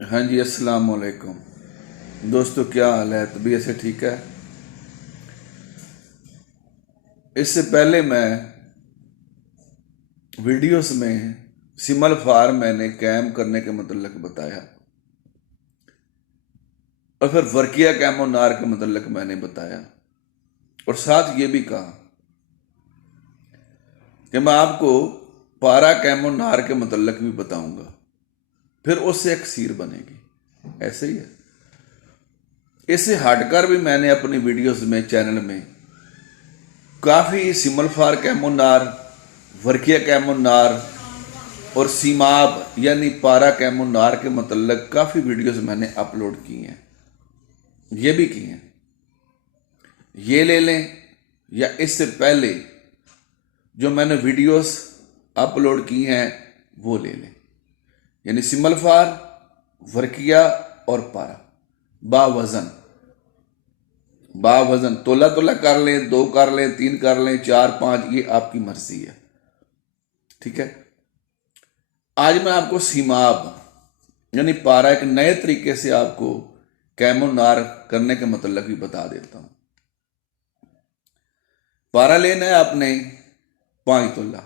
हाँ जी, अस्सलाम वालेकुम दोस्तों, क्या हाल है? तबीयत से ठीक है? इससे पहले मैं वीडियोस में सिमल फार मैंने कैम करने के मतलब बताया और फिर वर्किया कैमोनार के मतलब मैंने बताया और साथ ये भी कहा कि मैं आपको पारा कैमोनार के मतलब भी बताऊंगा, फिर उससे एक सीर बनेगी। ऐसे ही है। इससे हटकर भी मैंने अपनी वीडियोस में, चैनल में काफ़ी सिमल फार कैमोनार, वर्किया कैमोनार और सीमाब यानी पारा कैमोनार के मतलब काफ़ी वीडियोस मैंने अपलोड की हैं। ये भी की हैं, ये ले लें या इससे पहले जो मैंने वीडियोस अपलोड की हैं वो ले लें। यानी सिमल फार, वर्किया और पारा बावजन बावजन तोला तोला कर लें, 2 कर लें, 3 कर लें, 4 5, ये आपकी मर्जी है। ठीक है। आज मैं आपको सीमाब यानी पारा एक नए तरीके से आपको कैमोनार करने के मतलब भी बता देता हूं। पारा लेना है आपने 5 तोला।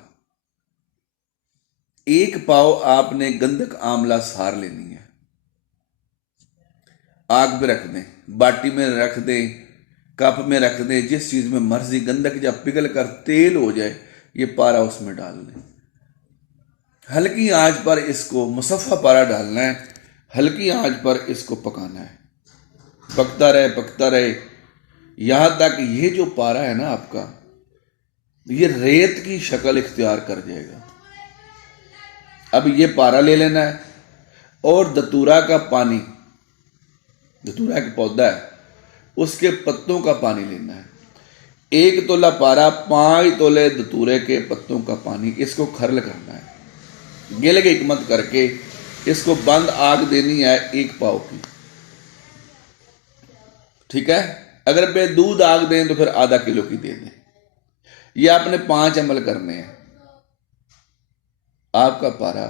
1 पाव आपने गंधक आंवला सार लेनी है। आग पे रख दें, बाटी में रख दें, कप में रख दें, जिस चीज में मर्जी। गंधक जब पिघल कर तेल हो जाए, ये पारा उसमें डाल दें। हल्की आंच पर इसको, मुसफ़ा पारा डालना है। हल्की आंच पर इसको पकाना है। पकता रहे यहां तक ये जो पारा है ना आपका, ये रेत की शक्ल इख्तियार कर जाएगा। अब ये पारा ले लेना है और दतूरा का पानी, दतूरा एक पौधा है, उसके पत्तों का पानी लेना है। 1 तोला पारा, 5 तोले दतूरे के पत्तों का पानी, इसको खरल करना है। गिल के हिकमत करके इसको बंद आग देनी है 1 पाव की। ठीक है। अगर पे दूध आग दें तो फिर आधा किलो की दे दें। ये आपने 5 अमल करने हैं। आपका पारा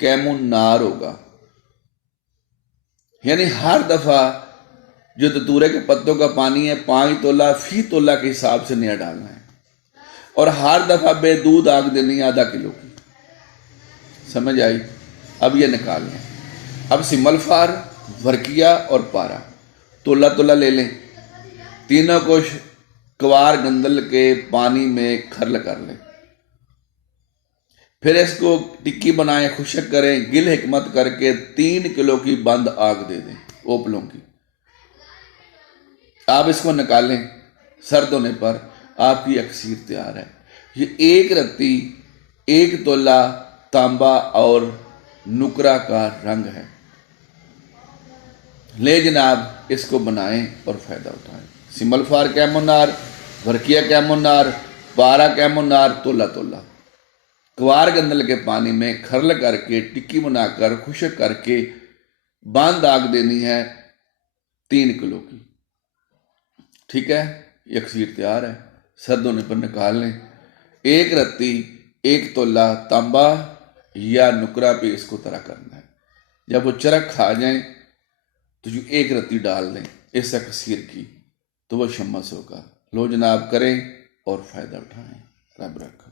कैमोनार होगा। यानी हर दफा जो दतूरे के पत्तों का पानी है, 5 तोला फी तोला के हिसाब से नया डालना है और हर दफा बेदूध आग देनी है आधा किलो की। समझ आई? अब ये निकाल लें। अब सिमल फार, वर्किया और पारा तोला तोला ले लें। तीनों को कवार गंदल के पानी में खरल कर लें। फिर इसको टिक्की बनाएं, खुशक करें, गिल हिकमत करके 3 किलो की बंद आग दे दें ओपलों की। आप इसको निकालें। सर्द होने पर आपकी अक्सीर तैयार है। ये 1 रत्ती 1 तोला तांबा और नुकरा का रंग है। ले जनाब, इसको बनाएं और फायदा उठाएं। सिमल फार कैमोनार, वर्किया कैमोनार, पारा कैमोनार तोला तोला क्वार गंदल के पानी में खरल करके टिक्की बनाकर खुशक करके बांध आग देनी है 3 किलो की। ठीक है। यकसीर तैयार है। सर्द होने पर निकाल लें। 1 रत्ती 1 तोला तांबा या नुकरा पे इसको तरह करना है। जब वो चरक खा जाए तो जो 1 रत्ती डाल दें इस यकसीर की, तो वह शम्मस होगा। लो जनाब, करें और फायदा उठाएं। रब रखा।